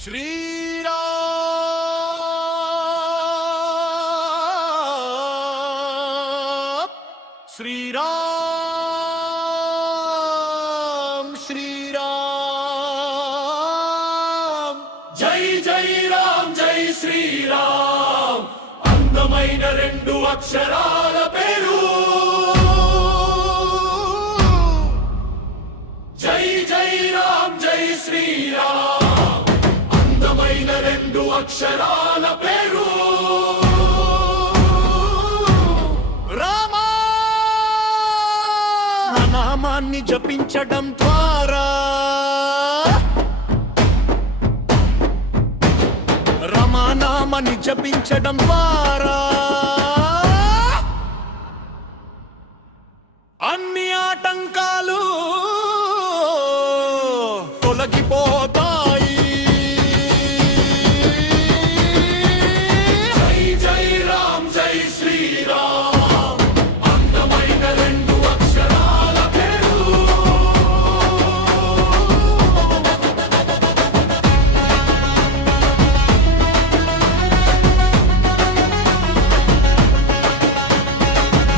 శ్రీరామ్ శ్రీరామ్ శ్రీరామ్ జై జై రామ్ జై శ్రీరామ్ అందమైన రెండు అక్షరాల పేరు. జై జై రామ్ జై శ్రీరామ్ అందమైన రెండు అక్షరాల పేరు. రామా నామాన్ని జపించడం ద్వారా రమానామాన్ని జపించడం ద్వారా అన్ని ఆటంకాలు తొలగిపోతాయి. జై జై రామ్ జై శ్రీరామ్ అందమైన రెండు అక్షరాల పేరు.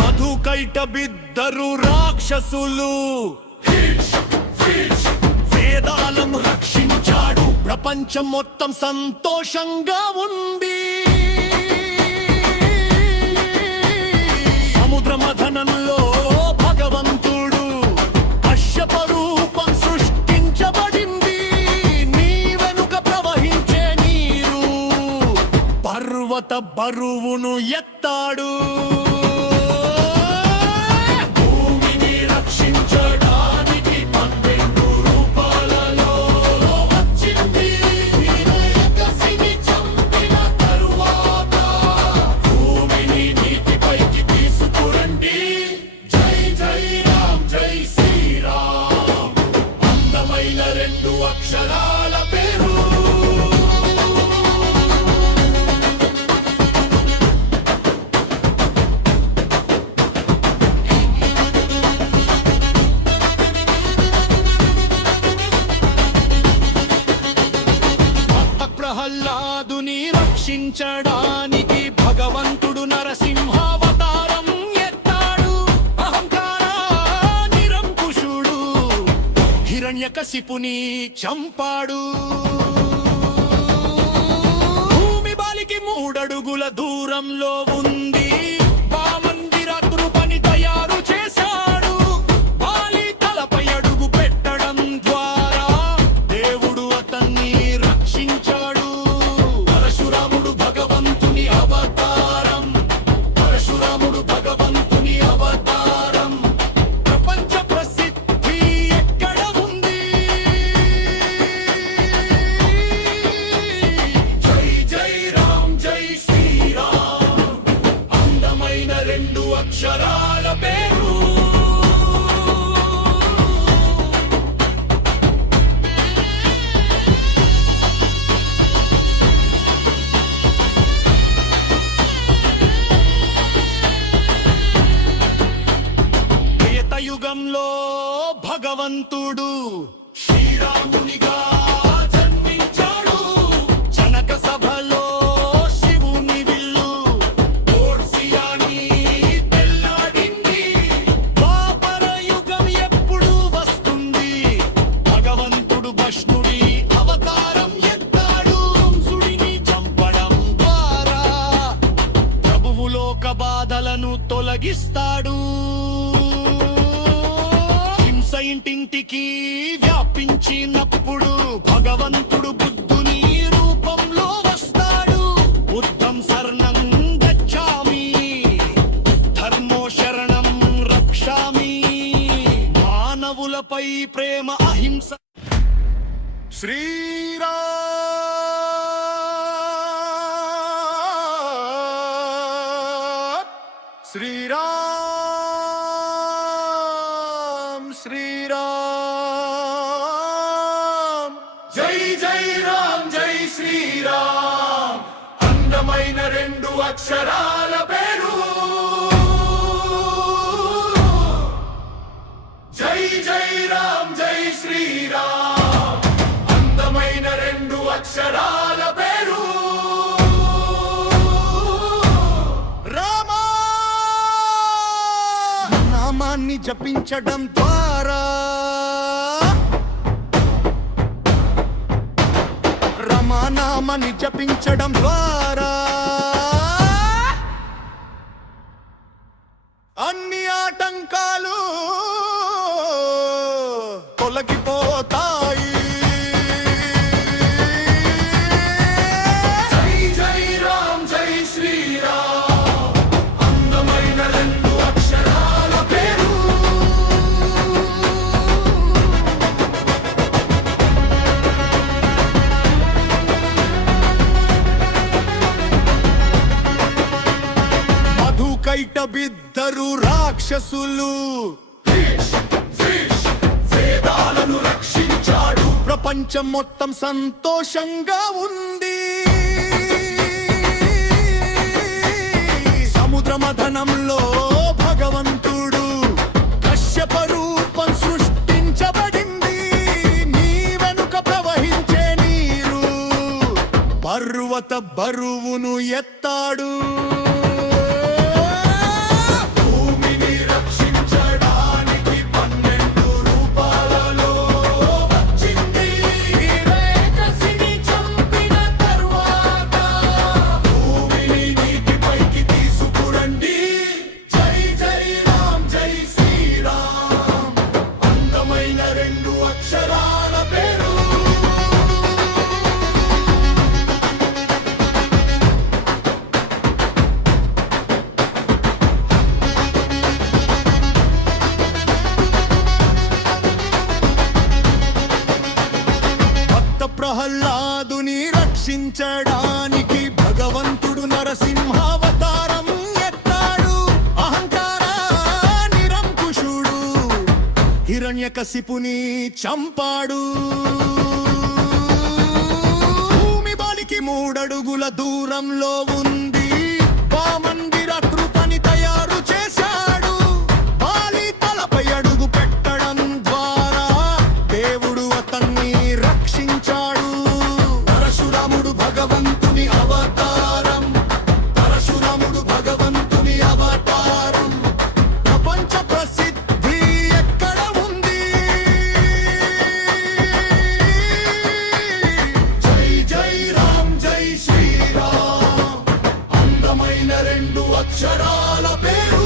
మధుకైట బిద్దరు రాక్షసులు వేదాలను రక్షించాడు. ప్రపంచం మొత్తం సంతోషంగా ఉంది. సముద్ర మథనంలో భగవంతుడు కశ్యప రూపం సృష్టించబడింది. నీ వెనుక ప్రవహించే నీరు పర్వత బరువును ఎత్తాడు. భూమిని రక్షించడానికి 12 రూపాలలో వచ్చింది. హిరణ్యకశిని చంపిన తరువాత భూమిని నీటిపైకి తీసుకురండి. జై జై రామ్ జై శ్రీరామ్ అందమైన రెండు అక్షరాల పేరు. ప్రహ్లాదుని రక్షించడానికి భగవంతుడు నరసింహావతారం ఎత్తాడు. అహంకార నిరంకుశుడు హిరణ్యకశిపుని చంపాడు. భూమి బాలికి 3 అడుగుల దూరంలో ఉంది. మందిర కృపని తయారు చేశాడు. బాలి తలపై అడుగు పెట్టడం ద్వారా దేవుడు అతన్ని రక్షించాడు. పరశురాముడు భగవంతుని అవతారం. పరశురాముడు భగవంతుని అవతారం. ప్రపంచ ప్రసిద్ధి ఎక్కడ ఉంది? జై జై రామ్ జై శ్రీరామ్ అందమైన రెండు అక్షరాల పేరు. త్రేతయుగంలో భగవంతుడు శ్రీరామునిగా జన్మించాడు. జనక సభలో శివుని విల్లు ఓర్సియాని తెల్లాడింది. ద్వాపర యుగం ఎప్పుడు వస్తుంది? భగవంతుడు భష్ణుడి అవతారం ఎత్తాడు. కంసుడిని చంపడం ద్వారా ప్రభువు లోక బాధలను తొలగిస్తాడు. హింస ఇంటింటికి వ్యాపించినప్పుడు భగవంతుడు బుద్ధుని రూపంలో వస్తాడు. బుద్ధం శరణం గచ్ఛామి ధర్మో శరణం రక్షామి. మానవులపై ప్రేమ అహింస. శ్రీరామ్ శ్రీరామ్ జై జై రామ్ జై శ్రీరామ్ అందమైన రెండు అక్షరాల పేరు. జై జై రామ్ జై శ్రీరామ్ అందమైన రెండు అక్షరాల అక్షరాల పేరు రామా నామాన్ని జపించడం ద్వారా రామనామాన్ని జపించడం ద్వారా అన్ని ఆటంకాలు తొలగిపోతాయి. జై జై రామ్ జై శ్రీరామ్ అందమైన రెండు అక్షరాల పేరు మధుకైట బిద్దరు రాక్షసులు వేదాలను రక్షించాడు ప్రపంచం మొత్తం సంతోషంగా ఉంది. సముద్ర మథనంలో భగవంతుడు కశ్యప రూపం సృష్టించబడింది. నీ వెనుక ప్రవహించే నీరు పర్వత బరువును ఎత్తాడు. భూమిని రక్షించడానికి 12 రూపాలలో వచ్చింది రేఖసిని చంపిన తరువాత భూమిని నీటిపైకి తీసుకురండి. జై జై రామ్ జై శ్రీరామ్ అందమైన రెండు అక్షరాల పేరు భక్త ప్రహ్లాదుని రక్షించడానికి భగవంతుడు నరసింహావతారం ఎత్తాడు. అహంకార నిరంకుశుడు హిరణ్యకశిపుని చంపాడు. భూమి బాలికి 3 అడుగుల దూరంలో ఉంది. మందిర కృపని తయారు చేశాడు. బాలి తలపై అడుగు పెట్టడం ద్వారా దేవుడు అతన్ని రక్షించాడు. పరశురాముడు భగవంతుని అవతారం. పరశురాముడు భగవంతుని అవతారం ప్రపంచ ప్రసిద్ధి ఎక్కడ ఉంది. జై జై రామ్ జై శ్రీరామ్ అందమైన రెండు అక్షరాల పేరు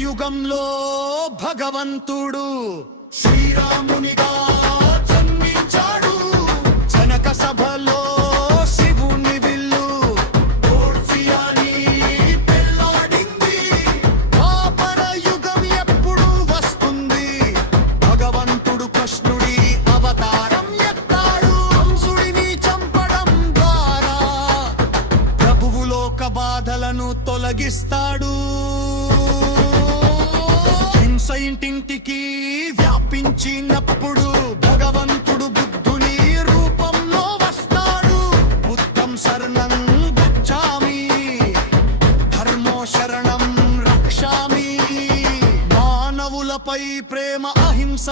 యుగంలో భగవంతుడు శ్రీరామునిగా జన్మించాడు. జనక సభలో శివుని విల్లు దోర్సియాని పెళ్లాడింది. ద్వాపర యుగం ఎప్పుడు వస్తుంది? భగవంతుడు కృష్ణుడి అవతారం ఎత్తాడు. కంసుడిని చంపడం ద్వారా ప్రభువు లోక బాధలను తొలగిస్తాడు. హింస ఇంటింటికి వ్యాపించినప్పుడు భగవంతుడు బుద్ధుని రూపంలో వస్తాడు. బుద్ధం శరణం గచ్ఛామి ధర్మో శరణం రక్షామి. మానవులపై ప్రేమ అహింస